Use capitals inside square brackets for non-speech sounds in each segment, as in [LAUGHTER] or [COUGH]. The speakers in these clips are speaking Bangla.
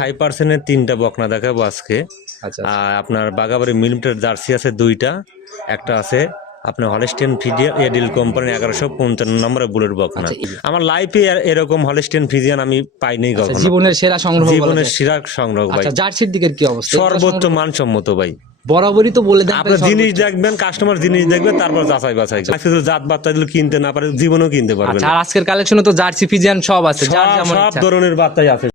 হাই পার্সেন্টের তিনটা বকনা দেখাবো আজকে। আচ্ছা আর আপনার বাগাবাড়ি মিলিমিটার জার্সি আছে দুইটা একটা আছে আপনার হলিস্টেন ফিজিয়ান এডিল কোম্পানির এগারোশো পঞ্চান্ন নম্বরের বুলেট বকনা। আচ্ছা, আমার লাইফে এরকম হলিস্টেন ফিজিয়ান আমি পাইনি আচ্ছা, কখনো। জীবনের সেরা সংগ্রহ জীবনের। সিরাক সংগ্রহ ভাই। আচ্ছা জার্সির দিকের কি অবস্থা? সর্বোচ্চ মানসম্মত ভাই। বরাবরই তো বলে দেন আপনার জিনিস দেখবেন কাস্টমার জিনিস দেখবেন তারপর যাচাই বাছাই আজকে যদি জাত বাচ্চা দিলে কিনতে না পারে জীবনও কিনতে আচ্ছা। আর আজকের কালেকশনে তো জার্সি ফিজিয়ান সব আছে সব। ধরনের বাচ্চাই আছে।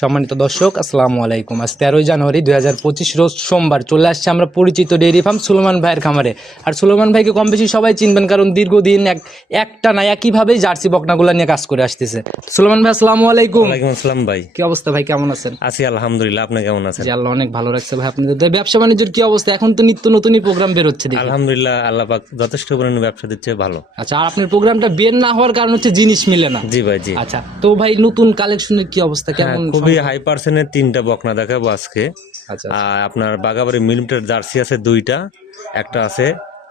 সম্মানিত দর্শক আসসালামু আলাইকুম। আজ তেরোই জানুয়ারি দুই হাজার পঁচিশ রোজ সোমবার চলে আসছে আমরা পরিচিত ডেইরি ফার্ম সুলেমান ভাইয়ের খামারে। আর সুলমান ভাইকে কম বেশি সবাই চিনবেন কারণ দীর্ঘদিন এক একটা না একইভাবেই জার্সি বকনাগুলা নিয়ে কাজ করে আসতেছে। সুলেমান ভাই আসসালামু আলাইকুম। ওয়ালাইকুম আসসালাম ভাই। কি অবস্থা ভাই কেমন আছেন? আছি আলহামদুলিল্লাহ আপনি কেমন আছেন? জি আল্লাহ অনেক ভালো রাখছে ভাই আপনাদের তো ব্যবসা বাণিজ্যের কি অবস্থা? এখন তো নিত্য নতুনই প্রোগ্রাম বেরোচ্ছে দেখি। আলহামদুলিল্লাহ আল্লাহ পাক যথেষ্ট পরিমাণে ব্যবসা দিচ্ছে ভালো। আচ্ছা আর আপনার প্রোগ্রামটা বের না হওয়ার কারণ হচ্ছে জিনিস মিলে না। জি ভাই জি। আচ্ছা তো ভাই নতুন কালেকশনের কি অবস্থা? হ্যাঁ, কেমন খুবই হাই পার্সেন্টের তিনটা বকনা দেখাবো আজকে। আচ্ছা। আর আপনার বাগাবাড়ি মিলিমিটার জার্সি আছে দুইটা একটা আছে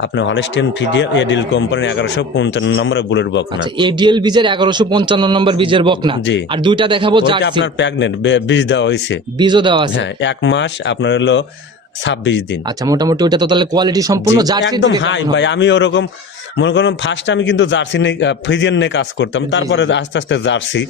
আপনার হলিস্টেন ফিজিয়ান এডিল কোম্পানির এগারোশো পঞ্চান্ন নম্বরের বুলেট বকনা। আচ্ছা এডিএল বীজের এগারোশো পঞ্চান্ন নম্বর বীজের বকনা। জি। আর দুইটা দেখাবো আপনার প্যাগনেট বীজ দেওয়া হয়েছে। বীজও দেওয়া আছে। হ্যাঁ এক মাস আপনার হলো ছাব্বিশ দিন। আচ্ছা মোটামুটি ওইটা তো তাহলে কোয়ালিটি সম্পূর্ণ জার্সি একদম হাই ভাই আমি ওরকম মনে করেন ফার্স্ট আমি কিন্তু জার্সি ফিজিয়ান নিয়ে কাজ করতাম তারপরে আস্তে আস্তে জার্সি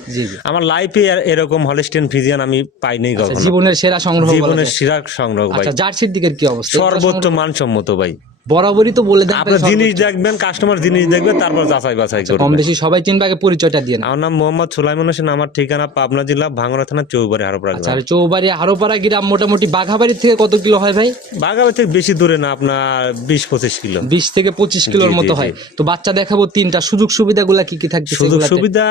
আমার লাইফে এরকম হলিস্টেন ফিজিয়ান আমি পাইনি আচ্ছা, কখনো। জীবনের সেরা সংগ্রহ জীবনের সেরা সংগ্রহ ভাই। আচ্ছা জার্সির দিকের কি অবস্থা? সর্বোচ্চ মানসম্মত ভাই। বরাবরই তো বলে দেন আপনার জিনিস দেখবেন কাস্টমার জিনিস দেখবে তারপর যাচাই বাছাই করবেন কম বেশি সবাই চিনবে আগে পরিচয়টা দিয়ে আমার নাম মোহাম্মদ সুলাইমান হোসেন আমার ঠিকানা পাবনা জেলা ভাঙড়া থানা চৌবাড়ি হারোপাড়া আচ্ছা আর চৌবাড়ি হারোপাড়া গ্রাম মোটামুটি বাঘাবাড়ি থেকে কত কিলো হয় ভাই? বাগাবা থেকে বেশি দূরে না আপনার বিশ পঁচিশ কিলো। বিশ থেকে পঁচিশ কিলোর মতো হয়। তো বাচ্চা দেখাবো তিনটা সুযোগ সুবিধাগুলা কি কি থাকবে সুযোগ সুবিধা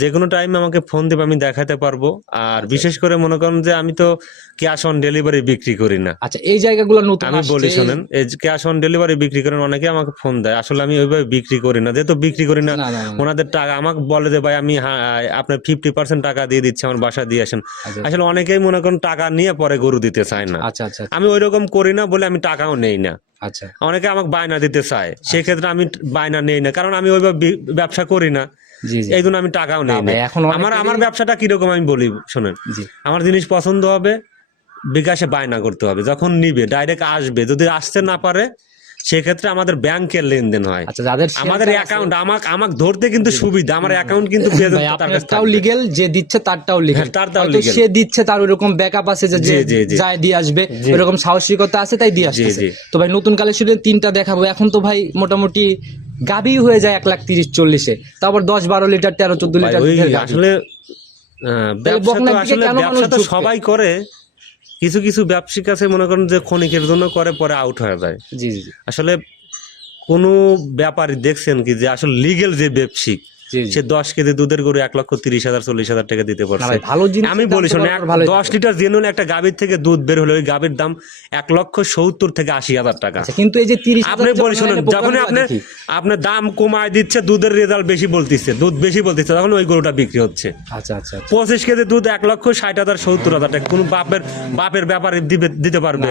যে কোনো টাইম আমাকে ফোন দেবে আমি দেখাতে পারব। আর বিশেষ করে মনে করেন যে আমি তো ক্যাশ অন ডেলিভারি বিক্রি করি না। আচ্ছা এই জায়গাগুলো নতুন আমি বলি শোনেন এই ক্যাশ অন ডেলিভারি বিক্রি করেন অনেকে আমাকে ফোন দেয়। আসলে আমি ওইভাবে বিক্রি করি না যেহেতু বিক্রি করি না। ওনাদের টাকা আমাকে বলে যে ভাই আমি আপনার ফিফটি পার্সেন্ট টাকা দিয়ে দিচ্ছি আমার বাসা দিয়ে আসেন। আচ্ছা আসলে অনেকেই মনে করেন টাকা নিয়ে পরে গরু দিতে চায় না। আচ্ছা আচ্ছা আমি ওই রকম করি না বলে আমি টাকাও নেই না। আচ্ছা। অনেকে আমাকে বায়না দিতে চায়। সেক্ষেত্রে আমি বায়না নেই না কারণ আমি ওইভাবে ব্যবসা করি না। এই জন্য আমি টাকাও নেই। এখন আমার আমার ব্যবসাটা কীরকম আমি বলি শোনেন। আমার জিনিস পছন্দ হবে বিকাশে বায়না করতে হবে। যখন নিবে ডাইরেক্ট আসবে। যদি আসতে না পারে সেক্ষেত্রে আমাদের ব্যাংকের লেনদেন হয়। আচ্ছা যাদের আমাদের অ্যাকাউন্ট আমাকে আমাকে ধরতে কিন্তু সুবিধা। আমার অ্যাকাউন্ট কিন্তু আপনারটাও লিগেল যে দিচ্ছে তারটাও লিগেল হ্যাঁ, তারটাও legal। সে দিচ্ছে তার ওইরকম ব্যাকআপ আছে যে। যায় দিয়ে আসবে। জি। ওইরকম সাহসিকতা আছে তাই দিয়ে আসতেছে। জি। তো ভাই নতুন কালেকশনের তিনটা দেখাবো। এখন তো ভাই মোটামুটি গাবি হয়ে যায় এক লাখ তিরিশ চল্লিশে। তারপর দশ বারো লিটার তেরো চোদ্দ লিটার আসলে তো সবাই করে। কিছু কিছু ব্যবসায়িক আছে মনে করেন যে ক্ষণিকের জন্য করে পরে আউট হয়ে যায়। জি জি আসলে কোনো ব্যাপারই দেখছেন কি যে আসলে লিগেল যে ব্যবসায়িক সে দশ কেজি দুধের গরু এক লক্ষ তিরিশ হাজার চল্লিশ হাজার টাকা দিতে পারছে। ভালো জিনিস আমি বলি শোনো দশ লিটার জেনুইন একটা গাভীর থেকে দুধ বের হলে ওই গাভীর দাম এক লক্ষ সত্তর থেকে আশি হাজার টাকা। আচ্ছা কিন্তু এই যে তিরিশ আপনি বলি শোনেন যখন আপনি আপনার দাম কমায় দিচ্ছে দুধের রেজাল্ট বেশি বলতেছে দুধ বেশি বলতেছে তখন ওই গরুটা বিক্রি হচ্ছে। আচ্ছা আচ্ছা আচ্ছা। পঁচিশ কেজি দুধ এক লক্ষ ষাট হাজার সত্তর হাজার টাকা কোনো বাপের বাপের ব্যাপারে দিবে দিতে পারবে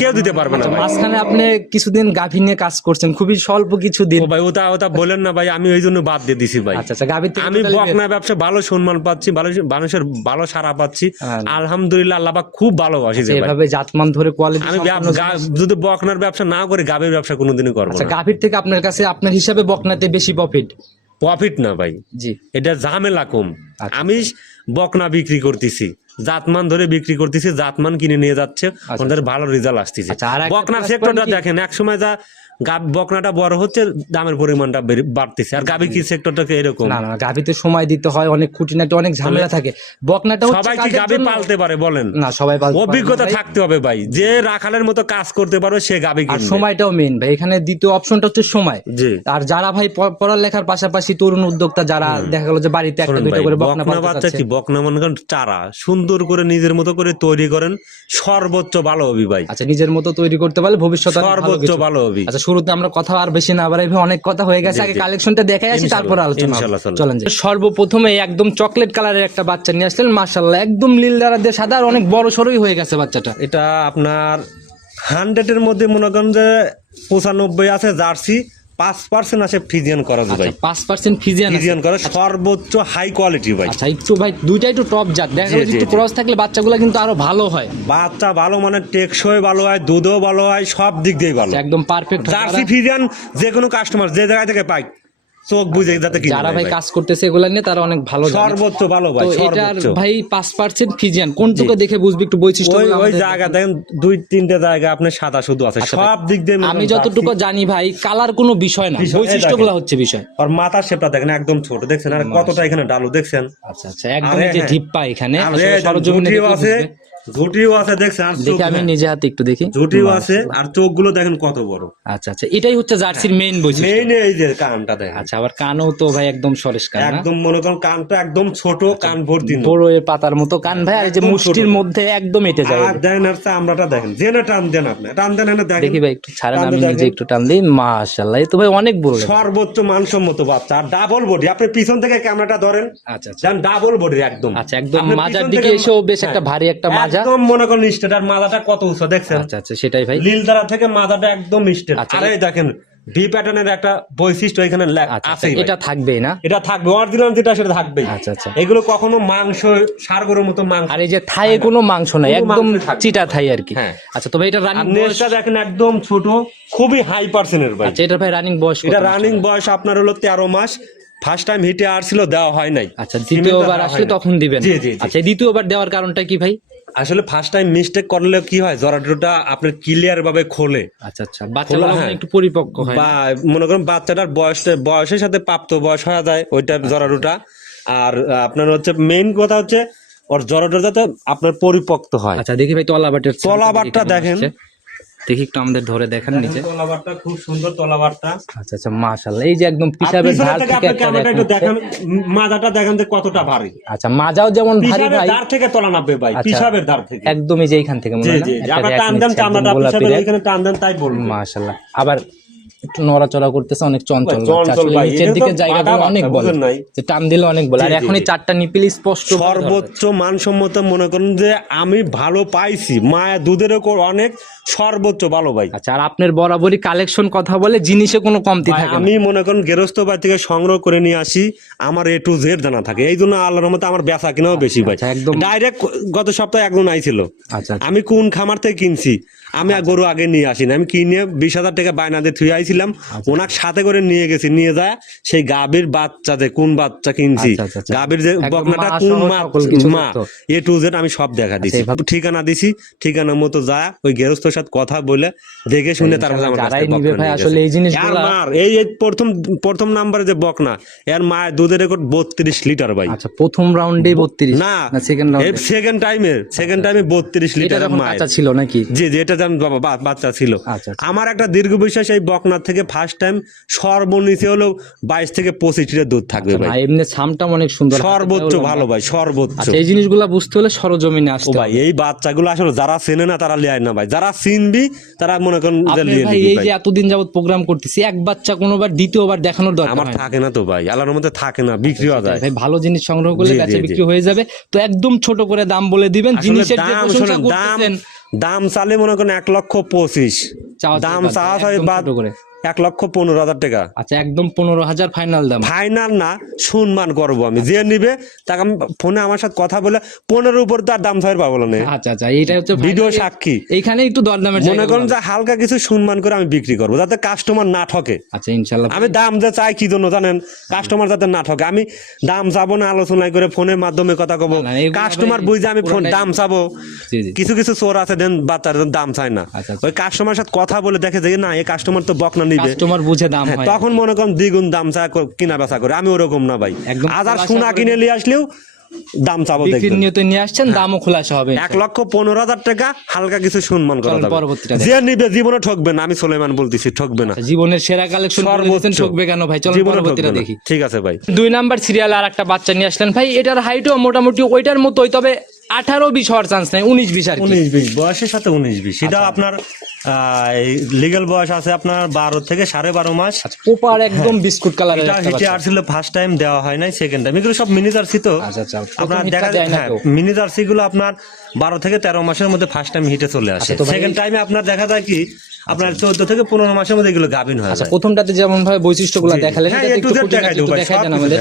কেউ দিতে পারবে না আচ্ছা, মাঝখানে আপনি কিছুদিন গাভী নিয়ে কাজ করছেন খুবই স্বল্প কিছু দিন। ভাই ওটা ওটা বলেন না ভাই আমি ওই জন্য বাদ দিয়ে দিছি ভাই। আচ্ছা আচ্ছা গাভীর আমি বকনা ব্যবসা ভালো সম্মান পাচ্ছি ভালো মানুষের ভালো সারা পাচ্ছি। হ্যাঁ। আলহামদুলিল্লাহ আল্লাহ খুব ভালোবাসি যে এভাবে জাতমান ধরে কোয়ালিটি আমি যদি বকনার ব্যবসা না করে গাবের ব্যবসা কোনোদিনই করব আচ্ছা গাভীর থেকে আপনার কাছে আপনার হিসাবে বকনাতে বেশি প্রফিট প্রফিট না ভাই। জি। এটা ঝামেলা কম। আচ্ছা। আমি বকনা বিক্রি করতেছি জাতমান ধরে বিক্রি করতেছি জাতমান কিনে নিয়ে যাচ্ছে। ভালো রেজাল্ট আসতেছে। আচ্ছা, বকনার সেক্টরটা দেখেন এক সময় যা বকনাটা বড় হচ্ছে দামের পরিমাণটা বাড়তেছে। আর কি সেক্টরটা এরকম? না না গাভীতে সময় দিতে হয় অনেক খুঁটিনাটি অনেক ঝামেলা থাকে। বকনাটা সবাই কি পালতে পারে বলেন? না সবাই পালতে অভিজ্ঞতা থাকতে হবে ভাই। যে রাখালের মতো কাজ করতে পারবে সে আর সময়টাও মেইন ভাই। এখানে দ্বিতীয় অপশনটা হচ্ছে সময়। আর যারা ভাই পড়ালেখার পাশাপাশি তরুণ উদ্যোক্তা যারা দেখা গেল যে বাড়িতে একটা ভাই, করে বকনা বাচ্চা কি? বকনা মনে করেন চারা। সুন্দর করে নিজের মতো করে তৈরি করেন। সর্বোচ্চ ভালো হবি ভাই। আচ্ছা নিজের মতো তৈরি করতে পারলে ভবিষ্যতে সর্বোচ্চ ভালো হবি। আচ্ছা শুরুতে আমরা কথা আর বেশি না বাড়াই অনেক কথা হয়ে গেছে আগে। কালেকশনটা দেখে আসি তারপর আলোচনা। চলেন। সর্বপ্রথমে একদম চকলেট কালারের একটা বাচ্চা নিয়ে আসলেন মার্শাল্লাহ একদম নীল দ্বারা দিয়ে সাদা আর অনেক বড় সরই হয়ে গেছে বাচ্চাটা এটা আপনার হান্ড্রেডের মধ্যে মনে করেন যে পঁচানব্বই আছে জার্সি পাঁচ পার্সেন্ট আছে ফিজিয়ান করা ভাই। পাঁচ পার্সেন্ট ফিজিয়ান ফিজিয়ান করা সর্বোচ্চ হাই কোয়ালিটি ভাই। আচ্ছা একটু ভাই দুইটাই একটু টপ জাত। দেখা গেল একটু ক্রস থাকলে বাচ্চাগুলো কিন্তু আরও ভালো হয়। বাচ্চা ভালো মানে টেকসই ভালো হয় দুধও ভালো হয় সব দিক দিয়ে ভালো। আচ্ছা, একদম পারফেক্ট জার্সি ফিজিয়ান যে কোনো কাস্টমার যে জায়গা থেকে পাই। চোখ বুঝে যাতে যারা ভাই। কাজ করতেছে এগুলা নিয়ে তারা অনেক ভালো সর্বোচ্চ ভালো ভাই এটার ভাই পাঁচ পার্সেন্ট ফিজিয়ান কোনটুকু দেখে বুঝবি একটু বৈশিষ্ট্য ওই ওই জায়গা দেখেন দুই তিনটে জায়গা আপনার সাদা শুধু আছে। সব দিক দিয়ে আচ্ছা, আমি যতটুকু জানি ভাই কালার কোনো বিষয় না বৈশিষ্ট্যগুলো হচ্ছে বিষয়। আর মাথার শেপটা দেখেন একদম ছোট। দেখছেন? আর কতটা এখানে ডালু দেখছেন? আচ্ছা আচ্ছা একদম যে হ্যাঁ। এখানে সরজমিনে আছে। ঝুটিও আছে দেখছেন আর চোখ আমি নিজে হাতে একটু দেখি। ঝুটিও আছে আর চোখগুলো দেখেন কত বড়। আচ্ছা আচ্ছা এটাই হচ্ছে জার্সির মেইন বৈশিষ্ট্য। মেইন এই যে কানটা দেখেন। আচ্ছা আবার কানও তো ভাই একদম সরেশ কান একদম মনে করেন কানটা একদম ছোট কান ভর্তি। বড় এর পাতার মতো কান ভাই আর এই যে মুষ্টির মধ্যে একদম এটে যায়। আর দেন আর চামড়াটা দেখেন জেনে টান দেন আপনি টান দেন এনে দেখেন। দেখি ভাই একটু ছাড়েন আমি নিজে একটু টান দিই মাশাআল্লাহ এই তো ভাই অনেক বললেন সর্বোচ্চ মানসম্মত বাচ্চা আর ডাবল বডি আপনি পিছন থেকে ক্যামেরাটা ধরেন আচ্ছা আচ্ছা। ডাবল বডি একদম। আচ্ছা একদম মাজার দিকে এসেও বেশ একটা হ্যাঁ, ভারী একটা মাজা একদম মনে করেন স্টেটার মাজাটা কত উঁচু দেখছেন? আচ্ছা আচ্ছা সেটাই ভাই। লীলদারা থেকে মাজাটা একদম স্টেট আচ্ছা, আরে দেখেন ভি প্যাটার্নের একটা বৈশিষ্ট্য এখানে আচ্ছা আছে আচ্ছা, এটা থাকবেই না? এটা থাকবে অরিজিনাল যেটা সেটা থাকবেই। আচ্ছা আচ্ছা। এগুলো কখনো মাংস সারগরের মতো মাংস আর এই যে থাইয়ে কোনো মাংস নাই একদম চিটা থাই আর কি। হ্যাঁ। আচ্ছা তবে এটা আর রানিং নেক্সটটা দেখেন একদম ছোট খুবই হাই পার্সেন্টের ভাই। আচ্ছা এটা ভাই রানিং বয়স এটা রানিং বয়স আপনার হলো তেরো মাস। ফার্স্ট টাইম হিটে আসছিল দেওয়া হয় নাই। আচ্ছা দ্বিতীয়বার আসলে তখন দিবেন। আচ্ছা দ্বিতীয়বার দেওয়ার কারণটা কি ভাই? আসলে ফার্স্ট টাইম মিস্টেক করলে কি হয়? জরাটুটা আপনার ক্লিয়ার ভাবে খোলে। আচ্ছা আচ্ছা। বাচ্চা হ্যাঁ। একটু পরিপক্ক হয় বা মনে করেন বাচ্চাটার বয়স বয়সের সাথে প্রাপ্ত বয়স হয়ে যায় ওইটা জরাটুটা আর আপনার হচ্ছে মেইন কথা হচ্ছে ওর জরাটুটা তো আপনার পরিপক্ক হয়। আচ্ছা দেখি ভাই তলাবাটের তলাবাটটা দেখেন। দেখি একটু আমাদের ধরে দেখেন নিচে তলাবারটা খুব সুন্দর তলাবারটা আচ্ছা আচ্ছা মাশাআল্লাহ এই যে একদম পিসাবের থেকে ক্যামেরাটা একটু। দেখান মাজাটা দেখেন যে কতটা ভারী আচ্ছা মাজাও যেমন ভারী ভাই ধার থেকে তলা নামবে ভাই আচ্ছা। পিসাবের ধার থেকে একদম এই যে এইখান থেকে মনে হয় না? জি জি আবার টান দেন টান দেন পিসাবের রেক। টান দেন তাই বলব মাশাআল্লাহ আবার একটু নড়াচড়া করতেছে অনেক চঞ্চল আসলে নিচের দিকে জায়গাগুলো অনেক বলে। যে টান দিলে অনেক বলে। আর এখনই জি। চারটা নিপিল স্পষ্ট সর্বোচ্চ মানসম্মত মনে করেন যে আমি ভালো পাইছি মায়ের দুধেরও কো- অনেক সর্বোচ্চ ভালো ভাই। আচ্ছা আর আপনার বরাবরই কালেকশন কথা বলে জিনিসে কোনো কমতি থাকে আমি মনে করেন গেরস্ত বাড়ি থেকে সংগ্রহ করে নিয়ে আসি আমার এ টু জেড জানা থাকে। এই জন্য আল্লাহর মতো আমার বেচা কিনাও বেশি ভাই। আচ্ছা, একদম- ডাইরেক্ট গত সপ্তাহে একজন আইছিল। আচ্ছা আচ্ছা। আমি কোন খামার থেকে কিনছি আমি আর গরু আগে নিয়ে আসি না আমি কিনে বিশ হাজার টাকা বায়না দিয়ে থুয়ে আইছিলাম। আচ্ছা। ওনার সাথে করে নিয়ে গেছি নিয়ে যায় সেই গাভীর বাচ্চা যে কোন বাচ্চা কিনছি? আচ্ছা, আচ্ছা, আচ্ছা। গাভীর যে বকনাটা কোন মা মা? এ টু জেড আমি সব দেখা দিছি। ঠিকানা দিছি ঠিকানা মতো যা ওই গেরস্তর সাথে কথা বলে দেখে শুনে তারপর আমার কাছ ভাই আসলে এই জিনিসগুলা- মার এই প্রথম প্রথম নাম্বারে যে বকনা এর মায়ের দুধের রেকর্ড বত্রিশ লিটার ভাই। আচ্ছা প্রথম রাউন্ডে বত্রিশ না না সেকেন্ড রাউন্ডে সেকেন্ড টাইমে সেকেন্ড টাইমে বত্রিশ এটা লিটার যখন মায়ের। কাঁচা ছিল নাকি? জি জি এটা বা- বাচ্চা ছিল। আচ্ছা আচ্ছা। আমার একটা দীর্ঘ বিশ্বাস এই বকনার থেকে ফার্স্ট টাইম সর্বনিচে হলো বাইশ থেকে পঁচিশ লিটার দুধ থাকবে ভাই। এমনি ছামটা অনেক সুন্দর সর্বোচ্চ ভালো ভাই সর্বোচ্চ। আচ্ছা এই জিনিসগুলা বুঝতে হলে সরজমিনে আসতে ভাই এই বাচ্চাগুলো আসলে যারা চেনে না তারা লিয়ায় না ভাই। যারা চিনবি তারা মনে করেন এই যে এতদিন যাবত প্রোগ্রাম করতেছি এক বাচ্চা কোনোবার দ্বিতীয়বার দেখানোর দরকার আমার থাকে না তো ভাই আল্লাহর মধ্যে থাকে না বিক্রি হওয়া যায়। ভাই ভালো জিনিস সংগ্রহ করলে বেচা বিক্রি হয়ে যাবে। তো একদম ছোট করে দাম বলে দিবেন জিনিসের যে দাম প্রশংসা করতেছেন। দাম চালে মনে করেন এক লক্ষ পঁচিশ দাম চাষ চাওয়া হয় বাদ করে। এক লক্ষ পনেরো হাজার টাকা। আচ্ছা একদম পনেরো হাজার ফাইনাল দাম। ফাইনাল না সম্মান করব আমি। যে নিবে তাকে আমি ফোনে আমার সাথে কথা বলে পনেরো উপর তার দাম ছাড় পাবো না। আচ্ছা আচ্ছা এইটা হচ্ছে ভিডিও সাক্ষী। এইখানে একটু দরদামের মনে করেন যে হালকা কিছু সম্মান করে আমি বিক্রি করব যাতে কাস্টমার না ঠকে। আচ্ছা ইনশাল্লাহ। আমি দাম যে চাই কি জন্য জানেন? কাস্টমার যাতে না ঠকে। আমি দাম চাবো না আলোচনা করে ফোনের মাধ্যমে কথা কব। কাস্টমার বুঝে আমি ফোন দাম চাবো। কিছু কিছু চোর আছে দেন বাচ্চারা দাম চায় না। আচ্ছা, আচ্ছা। ওই কাস্টমার সাথে কথা বলে দেখে যে না এই কাস্টমার তো বকনা নিবে। কাস্টমার বুঝে দাম হ্যাঁ, হয়। তখন মনে করেন দ্বিগুণ দাম চা কিনা বেচা করে। আমি ওরকম না ভাই। সোনা কিনে নিয়ে আসলেও দাম চাবো দেখবেন। নিয়তে নিয়ে আসছেন দামও খোলাসা হবে। এক লক্ষ পনেরো হাজার টাকা হালকা কিছু সম্মান করা যাবে। পরবর্তীটা যে নিবে জীবনে ঠকবে না আমি সোলেমান বলতেছি ঠকবে না। জীবনের সেরা কালেকশন সর্বোচ্চ। ঠকবে কেন ভাই? চলো পরবর্তীটা দেখি। ঠিক আছে ভাই। দুই নাম্বার সিরিয়াল আর একটা বাচ্চা নিয়ে আসলেন। ভাই এটার হাইটও মোটামুটি ওইটার মতোই তবে আঠারো বিশ হওয়ার চান্স নাই উনিশ বিশ আর উনিশ বিশ বয়সের সাথে উনিশ বিশ। সেটা আপনার লিগেল বয়স আছে আপনার বারো থেকে সাড়ে বারো মাস। পোপার একদম বিস্কুট কালারের এটা হিটে। আসলে ফার্স্ট টাইম দেওয়া হয় নাই সেকেন্ড টাইম এগুলো সব মিনি জার্সি তো। আচ্ছা আচ্ছা আপনার দেখা হ্যাঁ কেউ। মিনি জার্সি গুলো আপনার বারো থেকে তেরো মাসের মধ্যে ফার্স্ট টাইম হিটে চলে আসে। আচ্ছা, সেকেন্ড টাইমে আপনার দেখা যায় কি আপনার চোদ্দ থেকে পনেরো মাসের মধ্যে এগুলো গাভিন হয়ে আচ্ছা প্রথমটাতে যেমন ভাবে বৈশিষ্ট্যগুলো দেখালেন হ্যাঁ দেখাই দেন আমাদের।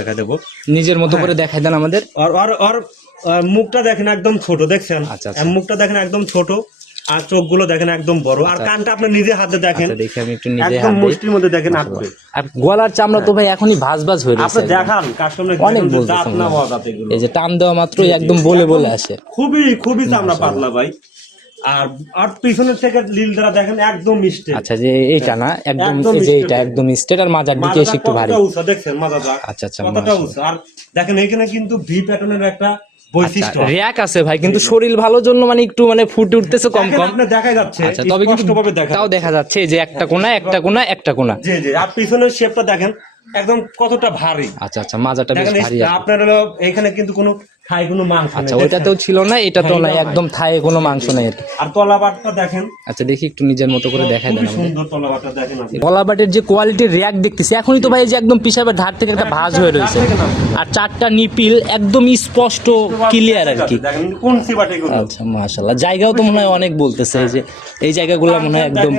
নিজের মতো করে দেখাই দেন আমাদের। আর মুখটা দেখেন একদম ছোট দেখছেন? আচ্ছা, আচ্ছা। মুখটা দেখেন একদম ছোট আর চোখগুলো দেখেন একদম বড়। আর কানটা আপনার নিজে হাতে দেখেন। আচ্ছা, দেখি আমি একটু নিজে একদম মুষ্টির মধ্যে দেখেন আপনি আর গলার চামড়া তো ভাই এখনই ভাজ ভাজ হয়ে আপনি দেখান কাস্টমার অনেক দাঁত না হওয়া দাঁত এগুলো। এই যে টান দেওয়া মাত্রই একদম বলে বলে আসে। খুবই খুবই চামড়া পাতলা ভাই। আর আর পিছনের থেকে লীল দ্বারা দেখেন একদম মিষ্টি। আচ্ছা যে এইটা না একদম যে এইটা একদম স্টেট আর মাজার দিকে এসে একটু ভারী। দেখছেন আচ্ছা, আচ্ছা। আর দেখেন এখানে কিন্তু ভি প্যাটার্নের একটা বৈশিষ্ট্য আছে। আছে ভাই কিন্তু শরীর ভালোর জন্য মানে একটু মানে ফুটে উঠতেছে কম কম আপনি দেখা যাচ্ছে আচ্ছা তবে কিন্তু দেখা তাও দেখা যাচ্ছে যে একটা কোনা একটা কোনা একটা কোনা জি জি আর পিছনের শেপটা দেখেন। একদম কতটা ভারী। আচ্ছা আচ্ছা মাজাটা বেশ ভারী। আপনার হলো এখানে কিন্তু কোনো খাই কোনো মাংস আচ্ছা ওইটাতেও ছিল না এটা হ্যাঁ, নাই একদম থায়ে কোনো মাংস নাই আর। আর তলাবাটটা দেখেন। আচ্ছা দেখি একটু নিজের মতো করে দেখাই দেন সুন্দর তলাবাটটা দেখেন আপনি। গলাবাটের যে কোয়ালিটির র্যাক দেখতেছি এখনই তো ভাই যে একদম পিসাবের ধার থেকে একটা ভাঁজ হয়ে রয়েছে। আর চারটা নিপিল একদম স্পষ্ট ক্লিয়ার আর কি। দেখেন কোন সিবাটে গুলো আচ্ছা মাশাল্লাহ জায়গাও তো মনে হয় অনেক বলতেছে এই যে এই জায়গাগুলো মনে হয় একদম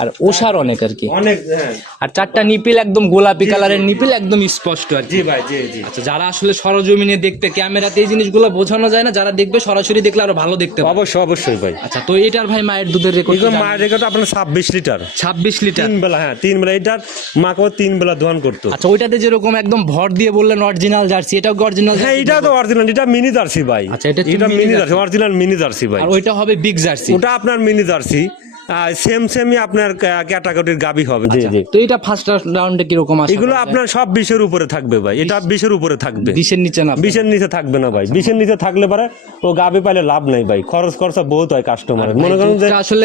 আর ওষার অনেক আর কি। অনেক হ্যাঁ। আর চারটা নিপিল একদম গোলাপি কালারের নিপিল একদম স্পষ্ট আর জি ভাই জি জি। আচ্ছা যারা আসলে সরজমিনে দেখতে ক্যামেরাতে এই জিনিসগুলো বোঝানো যায় না যারা দেখবে সরাসরি দেখলে আরও ভালো দেখতে অবশ্যই অবশ্যই ভাই। আচ্ছা তো এটার ভাই মায়ের দুধের রেকর্ড মায়ের রেকর্ড আপনার ছাব্বিশ লিটার। ছাব্বিশ লিটার? তিন বেলা হ্যাঁ তিন বেলা। এটার মাকেও তিন বেলা দোয়ান করতো। আচ্ছা ওইটাতে যেরকম একদম ভর দিয়ে বললেন অরিজিনাল জার্সি এটাও অরিজিনাল হ্যাঁ এটা তো অরিজিনাল এটা মিনি জার্সি ভাই। আচ্ছা, এটা mini. Jersey original mini jersey ভাই। আর ওইটা হবে বিগ জার্সি ওটা আপনার মিনি জার্সি সেম সেমই আপনার ক্যাটাগরির গাবি হবে। জি জি। তো এটা ফার্স্ট রাউন্ডে কীরকম আসে এগুলো আপনার সব বিশের উপরে থাকবে ভাই। এটা বিশের উপরে থাকবে। বিশের নিচে না? বিশের নিচে থাকবে না ভাই। বিশের নিচে থাকলে পরে ও গাবি পাইলে লাভ নাই ভাই। খরচ খরচা বহুত হয় কাস্টমারের মনে করেন যে আসলে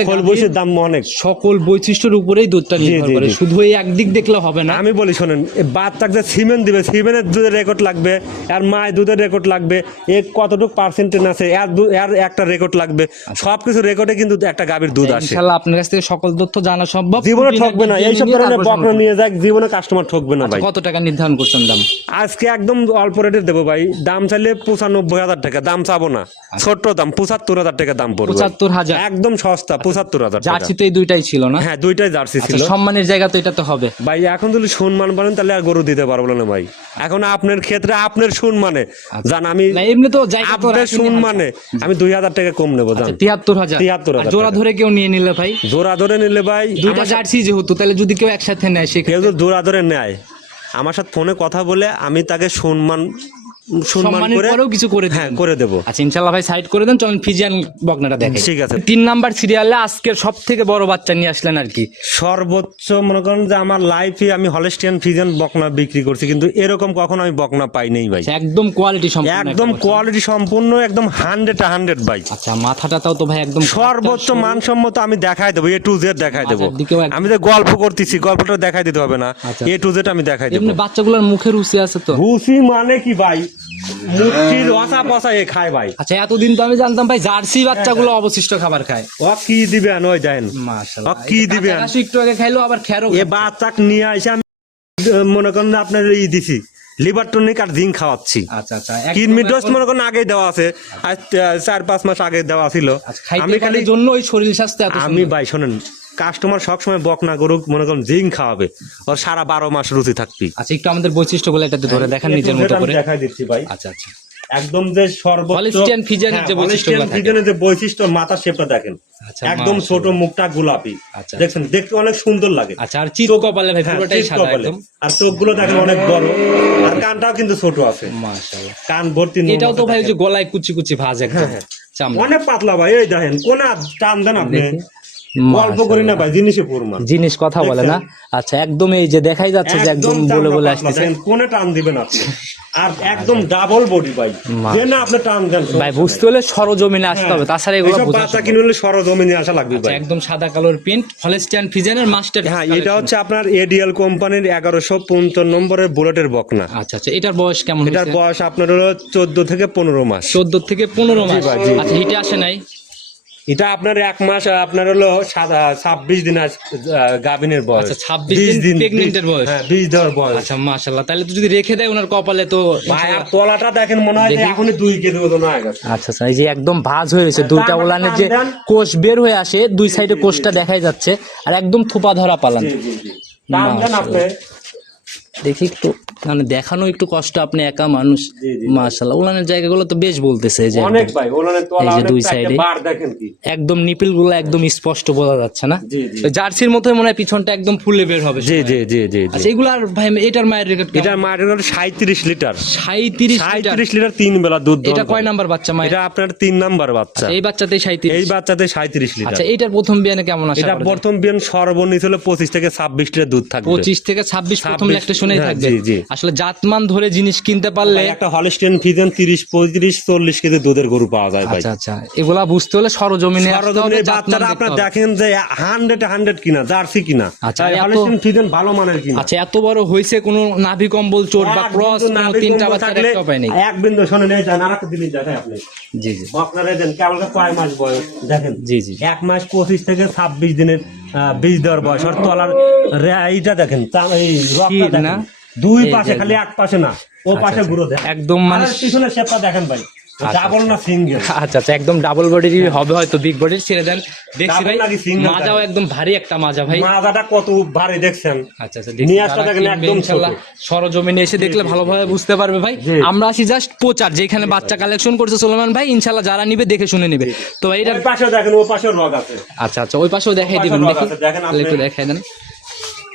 দাম অনেক। সকল বৈশিষ্ট্যের উপরেই দুধটা নির্ভর করে। শুধু এই একদিক দেখলে হবে না। আমি বলি শোনেন বাচ্চাকে যে সিমেন্ট দিবে সিমেন্টের দুধের রেকর্ড লাগবে আর মায়ের দুধের রেকর্ড লাগবে এ কতটুকু পার্সেন্টেজ আছে এর একটা রেকর্ড লাগবে। সবকিছু রেকর্ডে কিন্তু একটা গাভীর দুধ আসে। আপনার কাছ থেকে সকল তথ্য জানা সম্ভব। জীবনে ঠকবে না এইসব ধরনের বকনা নিয়ে যাক জীবনে কাস্টমার ঠকবে না ভাই। কত টাকা নির্ধারণ করছেন দাম? আজকে একদম অল্প রেটে দেবো ভাই। দাম চাইলে পঁচানব্বই হাজার টাকা দাম চাবো না। ছোট্ট দাম পঁচাত্তর হাজার টাকা দাম পড়বে। পঁচাত্তর হাজার। একদম সস্তা পঁচাত্তর হাজার জার্সি তো এই দুইটাই ছিল না? হ্যাঁ দুইটাই জার্সি ছিল। আচ্ছা, সম্মানের জায়গা তো এটা তো হবে। ভাই এখন যদি সম্মান বলেন তাহলে আর গরু দিতে পারব না ভাই। এখন আপনার ক্ষেত্রে আপনার সম্মানে। জান আমি এমনি তো তো আপনার সম্মানে আমি দুই হাজার টাকা কম নেব জান। তিয়াত্তর হাজার। 73,000 আর জোড়া ধরে কেউ নিয়ে নিলে ভাই? জোড়া ধরে নিলে ভাই দুইটা জার্সি যেহেতু তাহলে যদি কেউ একসাথে নেয় সে কেউ জোড়া ধরে নেয় আমার সাথে ফোনে কথা বলে আমি তাকে সম্মান সম্মান সম্মানের করে পরেও কিছু করে হ্যাঁ করে দেবো। আচ্ছা ভাই সাইড করে দেন চলেন ফিজিয়ান বকনাটা দেখে। ঠিক আছে। তিন নাম্বার সিরিয়ালে আজকের সব থেকে বড় বাচ্চা নিয়ে আসলেন আর কি। সর্বোচ্চ মনে করেন যে আমার লাইফে আমি হলস্টিয়ান ফিজিয়ান বকনা বিক্রি করছি কিন্তু এরকম কখনো আমি বকনা পাই নাই ভাই। আচ্ছা, একদম কোয়ালিটি সম্পূর্ণ একদম কোয়ালিটি সম্পূর্ণ একদম হান্ড্রেড হান্ড্রেড ভাই। বাচ্চা। আচ্ছা মাথাটাও তো ভাই একদম সর্বোচ্চ মানসম্মত আমি দেখাই দেবো এ টু জেড দেখাই দেবো। আমি তো গল্প করতেছি গল্পটা দেখাই দিতে হবে না। এ টু জেড আমি দেখাই দেবো। বাচ্চাগুলোর মুখে রুচি আছে তো? ভুসি মানে কি ভাই? মুখি রসা পসা এ খায় ভাই। আচ্ছা এতদিন তো আমি জানতাম ভাই জার্সি বাচ্চাগুলো অবশিষ্ট খাবার খায়। ও কি দিবেন ওই দেন মাশাআল্লাহ। ও কি দিবেন ঘাসও একটু আগে খাইলো আবার খেরো এ বাচ্চাক নিয়ে আইসা আমি মনে করেন আপনার ই দিছি। লিভার টনিক আর জিঙ্ক খাওয়াচ্ছি। আচ্ছা আচ্ছা কিডনি ডোজ মনে করেন আগেই দেওয়া আছে। আজ চার পাঁচ মাস আগে দেওয়া ছিল। আমি আমি খালি জন্য ওই শরীর স্বাস্থ্য আমি ভাই শোনেন কাস্টমার সবসময় বক না করুক মনে করেন জিঙ্ক খাওয়াবে। ওর সারা বারো মাস রুচি থাকবি আচ্ছা একটু আমাদের বৈশিষ্ট্যগুলো এটাতে ধরে দেখান নিজের মতো করে। দেখাই দিচ্ছি ভাই। আচ্ছা আচ্ছা। একদম যে সর্বোচ্চ যে হ্যাঁ, যে বৈশিষ্ট্য মাথার শেপটা দেখেন। আচ্ছা, একদম ছোট মুখটা গোলাপি। আচ্ছা। দেখছেন দেখতে অনেক সুন্দর লাগে। আচ্ছা আর চিত কপালে ভাই হ্যাঁ, পুরোটাই সাদা একদম। আর চোখগুলো দেখেন অনেক বড়। আর কানটাও কিন্তু ছোট আছে। মাশাআল্লাহ। কান ভর্তি এটাও তো ভাই যে গলায় কুচি কুচি ভাজ একদম হ্যাঁ, অনেক পাতলা ভাই এই দেখেন কোন টান দেন আপনি। গল্প করি না ভাই জিনিসে পরিমাণ জিনিস কথা বলে না। আচ্ছা একদম এই যে দেখাই যাচ্ছে যে একদম বলে বলে আসতেছে। কোনে টান দিবেন আপনি? আর একদম ডাবল বডি ভাই। যে না আপনি টান দেন ভাই বুঝতে হলে সরজমিনে আসতে হবে তাছাড়া এগুলো এইসব বোঝা বাচ্চা সম্ভব কিনে হলে সরজমিনে আসা লাগবে আচ্ছা, ভাই। একদম সাদা কালোর প্রিন্ট হলস্টিয়ান ফিজেনের মাস্টার হ্যাঁ এটা হচ্ছে আপনার এডিএল কোম্পানির এগারোশো পঞ্চান্ন নম্বরের বুলেটের বকনা আচ্ছা আচ্ছা এটার বয়স কেমন এটার বয়স আপনার হলো চোদ্দ থেকে পনেরো মাস। চোদ্দ থেকে পনেরো মাস। আচ্ছা হিটে আসে নাই? এটা আপনার এক মাস আপনার হলো ছাব্বিশ দিন গাভিনের বয়স। ছাব্বিশ 26 দিন এর বয়স। হ্যাঁ বীজ দেওয়ার বয়স। আচ্ছা মাশাল্লাহ তাহলে তো যদি রেখে দেয় ওনার কপালে তো ভাই আর তলাটা দেখেন মনে হয় এখনই দুই কেজি মতো না গেছে। আচ্ছা আচ্ছা এই যে একদম ভাঁজ হয়ে রয়েছে দুইটা মানে ওলানের যে কোষ বের হয়ে আসে দুই সাইডে কোষটা দেখাই যাচ্ছে আর একদম থোপা ধরা পালান। জি, জি, জি। টান দেন আপনি দেখি একটু মানে দেখানো একটু কষ্ট আপনি একা মানুষ জি। ওলানের জায়গাগুলো তো বেশ বলতেছে যে অনেক ভাই ওলানের তলা অনেক দুই সাইডে। বার দেখেন কি। একদম নিপিলগুলো একদম স্পষ্ট বোঝা যাচ্ছে না। জার্সির মতো মনে হয় পিছনটা একদম ফুলে বের হবে জি জি জি জি আচ্ছা এগুলার ভাই এটার মায়ের রেকর্ড এটার মাটির হলো সাঁত্রিশ লিটার। সাঁত্রিশ লিটার? সাঁত্রিশ লিটার তিন বেলা দুধ এটা কয় নাম্বার বাচ্চা মায়ের? এটা আপনার তিন নাম্বার বাচ্চা। এই বাচ্চাতে সাঁত্রিশ এই বাচ্চাতে সাঁত্রিশ লিটার। আচ্ছা এইটার প্রথম বিয়ানে কেমন আসে এটা প্রথম বিয়ন সর্বনিচ হলো পঁচিশ থেকে ছাব্বিশ লিটার দুধ থাকবে। পঁচিশ থেকে ছাব্বিশ প্রথম 26 একটা শুনেই হ্যাঁ, থাকবে। আসলে জাতমান ধরে জিনিস কিনতে পারলে একটা হলিস্টেন ফিজেন তিরিশ পঁয়ত্রিশ চল্লিশ কেজি দুধের গরু পাওয়া যায় ভাই। আচ্ছা আচ্ছা। এগুলা বুঝতে হলে সরজমিনে সরজমিনে বাচ্চারা দেখতে আপনার। দেখেন যে হান্ড্রেড হান্ড্রেড কিনা জার্সি কিনা। আচ্ছা, হলিস্টেন ফিজেন ভালো মানের কিনা। আচ্ছা এত বড় হয়েছে কোনো নাভি কম্বল চোর বা ক্রস কোনো তিনটা থাকলে একটা পায় নেই এক বিন্দু শোনেন এই যান আর একটা জিনিস দেখেন আপনি। জি জি। আপনারা দেন কেবল কয় মাস বয়স দেখেন। জি জি এক মাস পঁচিশ থেকে ছাব্বিশ দিনের আহ, বীজ দেওয়ার বয়স। আর তলার এইটা দেখেন এই রকটা দেখেন। দুই পাশে খালি এক পাশে না ও পাশে আচ্ছা। ঘুরো দেখেন একদম মানে- পিছনে শেপটা দেখেন ভাই। ডাবল না সিঙ্গেল আচ্ছা আচ্ছা একদম ডাবল বডির হবে হয়তো বিগ বডির ছেড়ে দেন। দেখছি ভাই মাজাও একদম ভারী একটা মাজা ভাই। মাজাটা কত ভারী দেখছেন? আচ্ছা আচ্ছা নিয়ে আসতে দেখেন একদম ছোট। সরজমিনে এসে দেখলে ভালোভাবে বুঝতে পারবে ভাই। আমরা আসি জাস্ট প্রচার যেখানে বাচ্চা কালেকশন করছে সোলেমান ভাই ইনশাল্লাহ যারা নিবে দেখে শুনে নিবে। তো ভাই এটা পাশে দেখেন ও পাশে রগ আছে। আচ্ছা আচ্ছা ওই পাশেও দেখাই দিবেন দেখেন। একটু দেখাই দেন।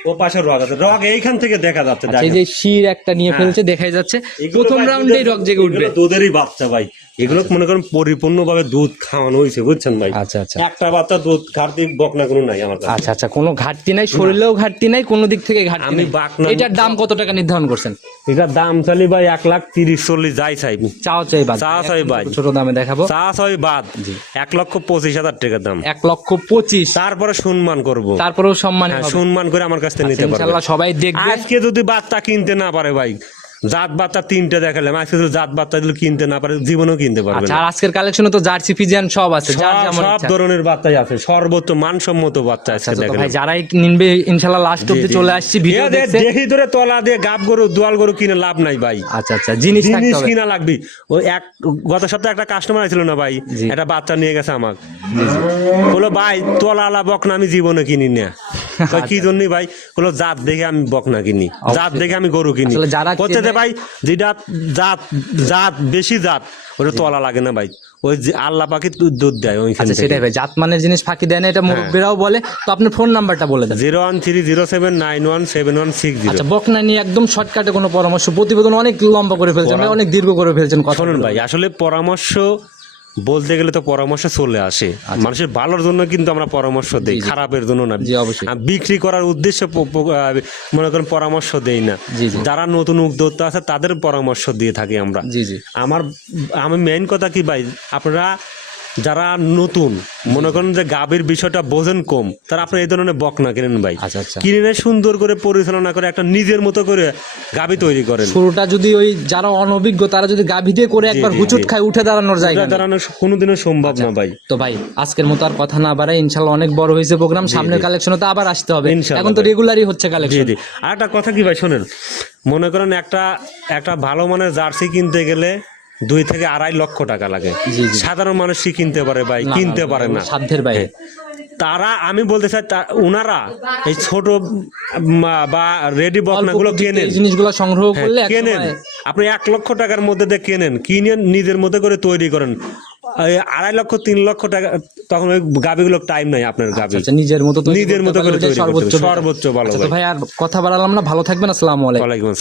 ও পাশে রগ আছে। রগ এইখান থেকে দেখা যাচ্ছে আচ্ছা, এই যে শির একটা নিয়ে হ্যাঁ। ফেলছে দেখাই যাচ্ছে। প্রথম রাউন্ডে রাউন্ডেই রক জেগে উঠবে। তোদেরই দুধেরই বাচ্চা ভাই। এগুলো মনে করেন পরিপূর্ণ ভাবে দুধ খাওয়ানো হয়েছে বুঝছেন ভাই? আচ্ছা আচ্ছা। একটা বাচ্চা দুধ ঘাটতি বকনা কোনো নাই আমার আচ্ছা আচ্ছা কোনো ঘাটতি নাই শরীরেও ঘাটতি নাই কোনো দিক থেকে ঘাটতি আমি বাকনা- এটার দাম কত টাকা নির্ধারণ করছেন? এটার দাম চালি ভাই এক লাখ তিরিশ চল্লিশ যাই চাই। চাও চাই বাদ। চা চাই ভাই। ছোট দামে দেখাবো। চা চাই বাদ। এক লক্ষ পঁচিশ হাজার টাকার দাম। এক লক্ষ পঁচিশ। তারপরে সম্মান করব। তারপরেও সম্মান হ্যাঁ সম্মান করে আমার কাছ থেকে নিতে পারবে। সবাই দেখবে। আজকে যদি বাচ্চা কিনতে না পারে ভাই জাত বাচ্চা তিনটে দেখালাম। আজকে যদি জাত বাচ্চা যদি কিনতে না পারে জীবনেও কিনতে পারবে আচ্ছা না আর আজকের কালেকশনে তো জার্সি ফিজিয়ান সব আছে যার সব যেমন সব ধরনের বাচ্চাই আছে সর্বোচ্চ মানসম্মত বাচ্চা আজকে আচ্ছা, দেখেন। ভাই যারাই নিনবে ইনশাল্লাহ লাস্ট অব্দি চলে আসছি ভিডিও দেখছে দেখি ধরে তলা দিয়ে গাব গরু দোয়াল গরু কিনে লাভ নাই ভাই। আচ্ছা আচ্ছা জিনিস থাকতে জিনিস কিনা লাগবে। ওই এক গত সপ্তাহে একটা কাস্টমার ছিল না ভাই। একটা বাচ্চা নিয়ে গেছে আমাকে। বলো ভাই তোলা আলা বকনা আমি জীবনে কিনি না [LAUGHS] কি জন্য ভাই? বলো জাত দেখে আমি বকনা কিনি জাত দেখে আমি গরু কিনি। চেনে- ভাই যেটা জাত জাত বেশি জাত ওটা তোলা লাগে না ভাই। ওই যে আল্লাহ পাখি দুধ দেয় ওইখান আচ্ছা সেটাই ভাই জাতমানের জিনিস ফাঁকি দেয় না হ্যাঁ। এটা মুরব্বীরাও বলে। তো আপনি ফোন নাম্বারটা বলে দেন। Zero one three zero seven nine one seven one six zero. আচ্ছা বকনা নিয়ে একদম শর্টকাটে কোনো পরামর্শ প্রতিবেদন অনেক লম্বা করে ফেলছেন ভাই, অনেক দীর্ঘ করে ফেলছেন কথা ভাই আসলে পরামর্শ বলতে গেলে তো পরামর্শ চলে আসে। মানুষের ভালোর জন্য কিন্তু আমরা পরামর্শ দিই খারাপের জন্য না। আচ্ছা। বিক্রি করার উদ্দেশ্যে মনে করেন পরামর্শ দেই না। যারা নতুন উদ্যোক্তা আছে তাদের পরামর্শ দিয়ে থাকি আমরা। জি জি। আমার আমি মেইন কথা কি ভাই? আপনারা যারা নতুন মনে করেন যে গাভীর বিষয়টা বোঝেন কম তারা আপনি এই ধরনের বক না কিনেন ভাই। আচ্ছা আচ্ছা। কিনে সুন্দর করে পরিচালনা করে একটা নিজের মতো করে গাভী তৈরি করেন। শুরুটা যদি ওই যারা অনভিজ্ঞ তারা যদি গাভী দিয়ে করে একবার হুচুট খায় উঠে দাঁড়ানোর জায়গা দাঁড়ানো কোনোদিনও সম্ভব আচ্ছা। না ভাই। তো ভাই আজকের মতো আর কথা না বাড়াই ইনশাল্লাহ অনেক বড় হয়েছে প্রোগ্রাম সামনের কালেকশনে তো আবার আসতে হবে। এখন তো রেগুলারই হচ্ছে কালেকশন আর একটা কথা কি ভাই শোনেন মনে করেন একটা একটা ভালো মানের জার্সি কিনতে গেলে দুই থেকে আড়াই লক্ষ টাকা লাগে। সাধারণ মানুষ কি কিনতে পারে ভাই কিনতে পারে না। সাধ্যের বাইরে। তারা আমি বলতে চাই ওনারা এই ছোট বা রেডি বকনাগুলো কেনেন। জিনিসগুলো সংগ্রহ হ্যাঁ, করলে কেনেন। আপনি এক লক্ষ টাকার মধ্যে দিয়ে কেনেন কিনে নিজের মধ্যে করে তৈরি করেন। আড়াই লক্ষ তিন লক্ষ টাকা তখন ওই গাবিগুলো টাইম নাই আপনার গাবি আচ্ছা, নিজের মতো নিজের মতো করে সর্বোচ্চ সর্বোচ্চ ভালো আচ্ছা, ভাই। আর কথা বাড়ালাম না ভালো থাকবেন আসসালামু আলাইকুম।